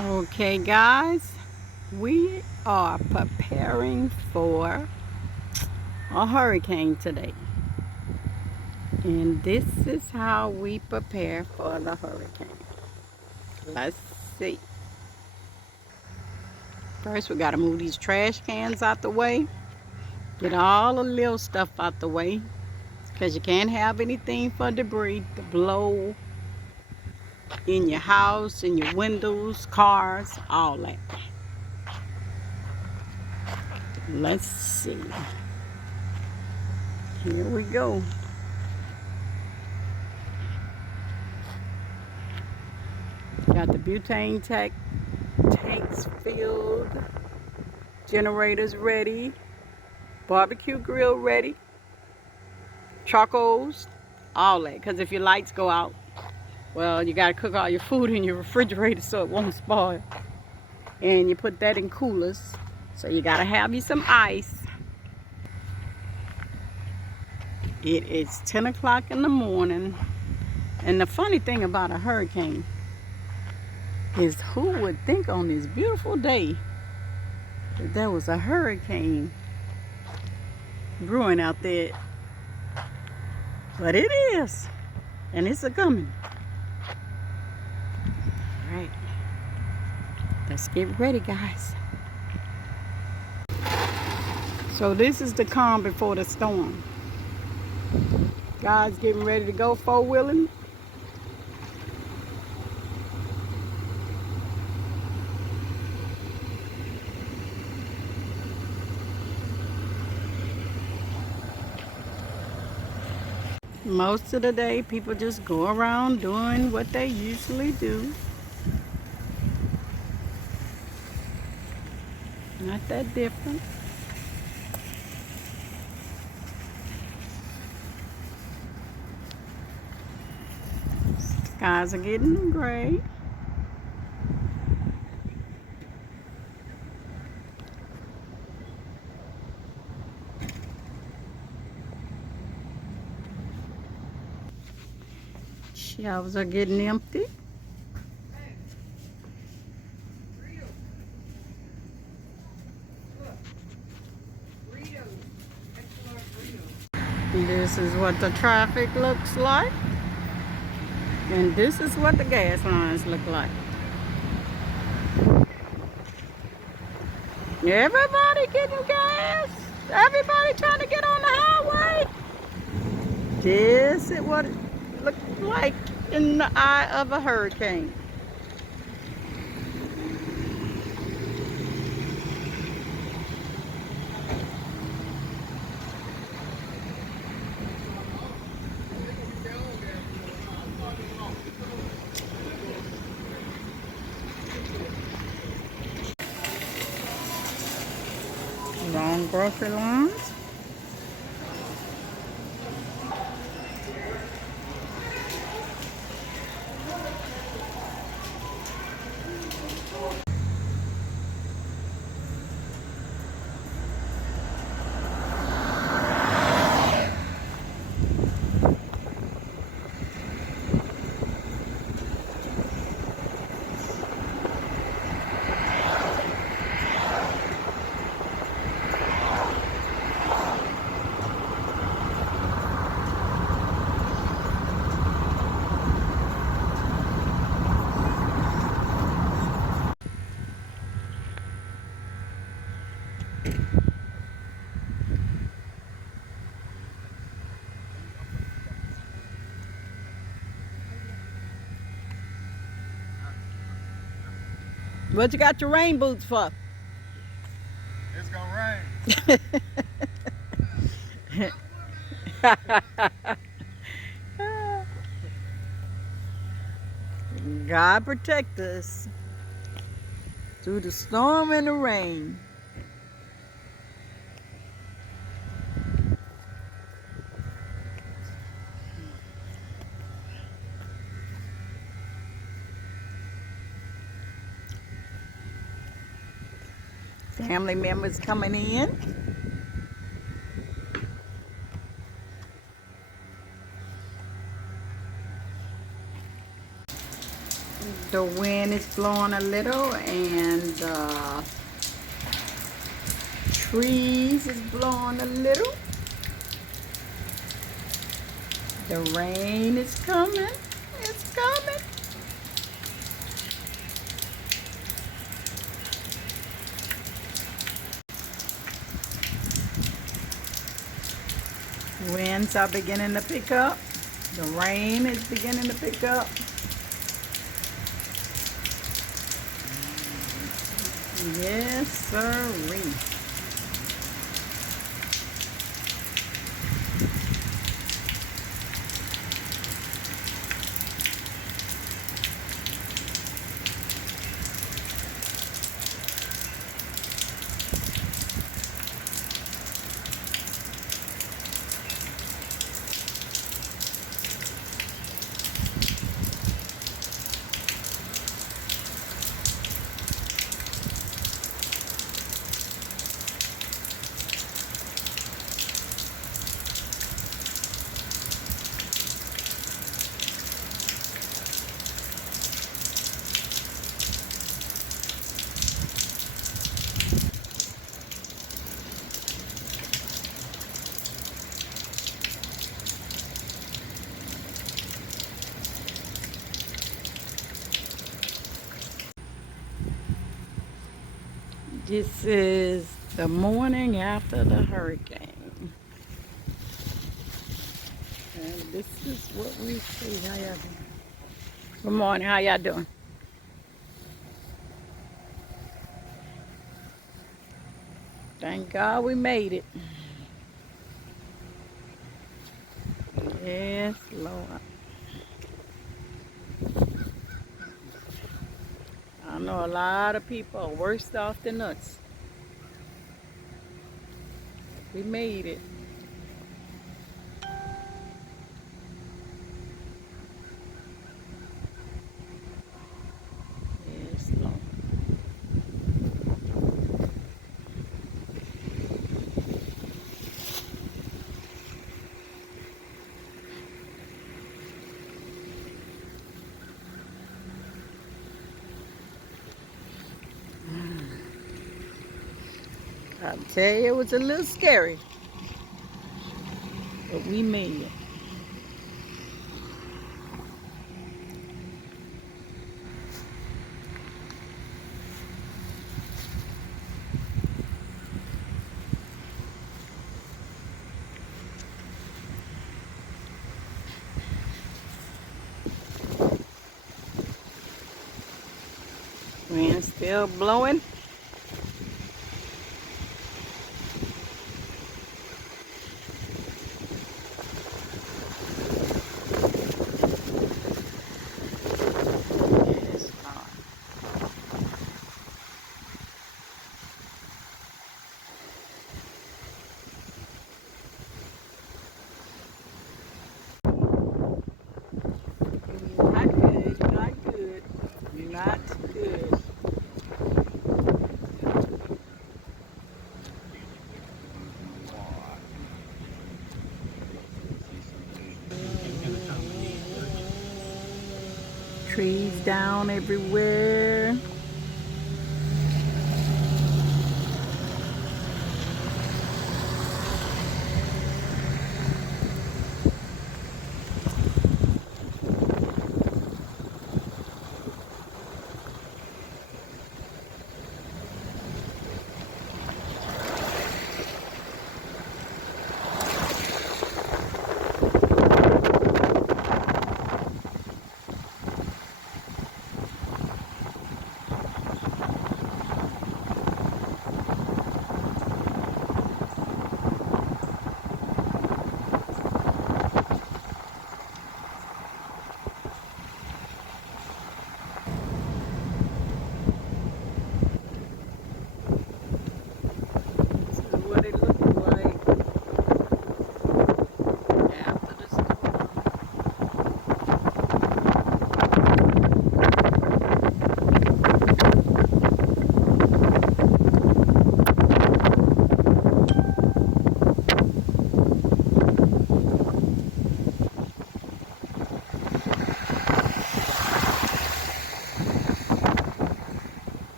Okay, guys, we are preparing for a hurricane today. And this is how we prepare for the hurricane. Let's see. First, we got to move these trash cans out the way. Get all the little stuff out the way because you can't have anything for debris to blow in your house, in your windows, cars, all that. Let's see. Here we go. Got the butane tanks filled, generators ready, barbecue grill ready, charcoals, all that. Because if your lights go out, well, you got to cook all your food in your refrigerator so it won't spoil. And you put that in coolers. So you got to have you some ice. It is 10 o'clock in the morning. And the funny thing about a hurricane is who would think on this beautiful day that there was a hurricane brewing out there. But it is. And it's a coming. All right. Let's get ready, guys. So this is the calm before the storm. Guys getting ready to go four-wheeling. Most of the day, people just go around doing what they usually do. Not that different. Skies are getting gray. Shelves are getting empty. This is what the traffic looks like. And this is what the gas lines look like. Everybody getting gas. Everybody trying to get on the highway. This is what it looks like in the eye of a hurricane. Long grocery lines. What you got your rain boots for? It's gonna rain. God protect us through the storm and the rain. Family members coming in. The wind is blowing a little and the trees is blowing a little. The rain is coming. It's coming. Winds are beginning to pick up. The rain is beginning to pick up. Yes, sirree. This is the morning after the hurricane. And this is what we see. How y'all doing? Good morning. How y'all doing? Thank God we made it. Yes, Lord. I know a lot of people are worse off than us. We made it. Yes, Lord. I tell you, it was a little scary, but we made it. Wind still blowing. Yes, Lord. Not good, not good, not good. Trees down everywhere.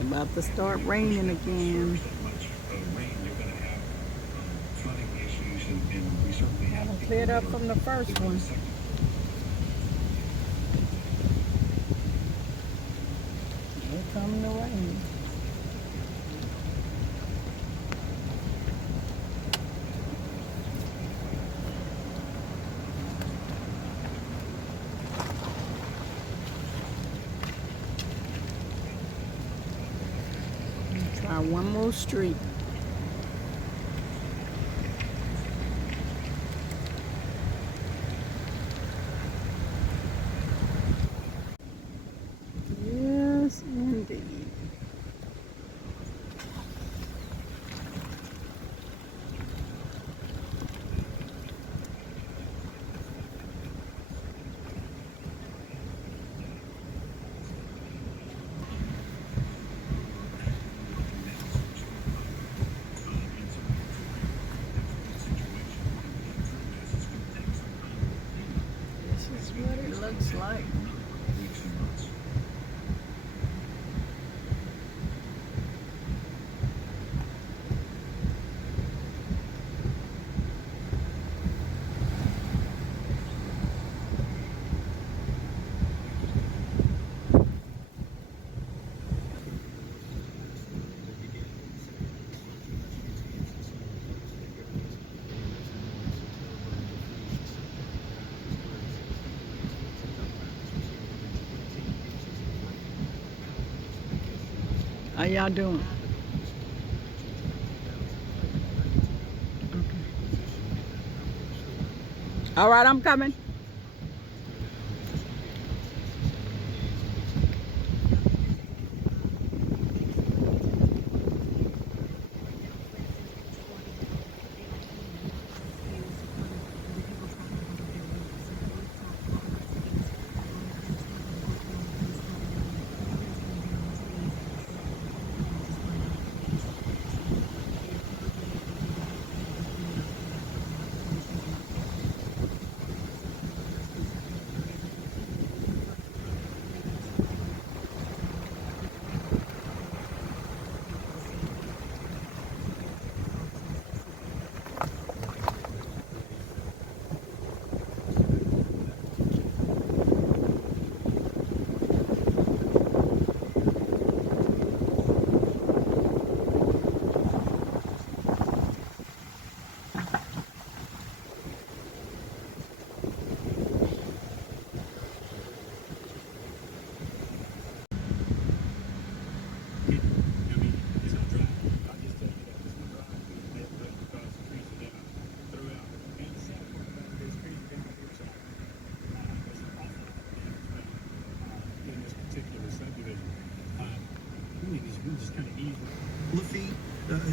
About to start raining again. Haven't cleared up from the first one. Here comes the rain. Try one more street. Yes, indeed. This is what it looks like. How y'all doing? Okay. All right, I'm coming.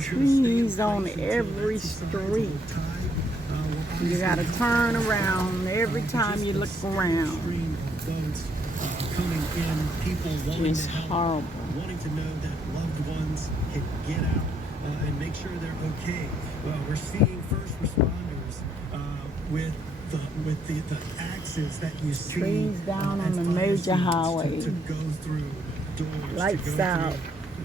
Trees on every street. You gotta turn around every time you look around. It's horrible. Wanting to know that loved ones can get out and make sure they're okay. We're seeing first responders with the axes that you see. Trees down on the major highway. To go through doors, Lights out.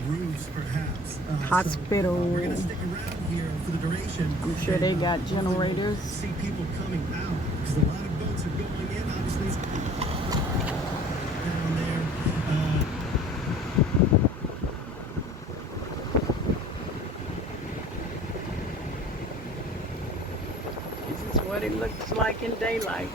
Roofs, perhaps. Hospital. So, we're gonna stick around here for the duration. I'm sure they got generators. See people coming out because a lot of boats are going in. Obviously, down there. This is what it looks like in daylight.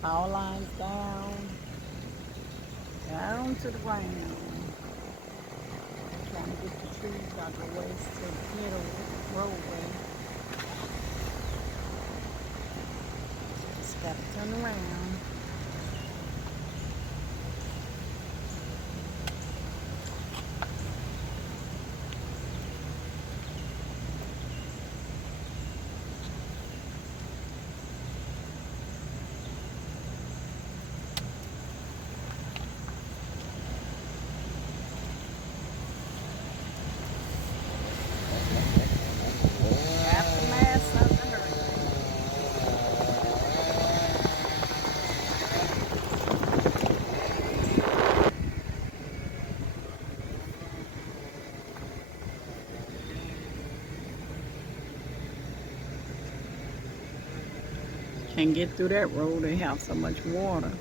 Power lines down to the ground. Trying to get the trees out the way to the middle roadway. Just gotta turn around. Aftermath of the hurricane. Can't get through that road. They have so much water.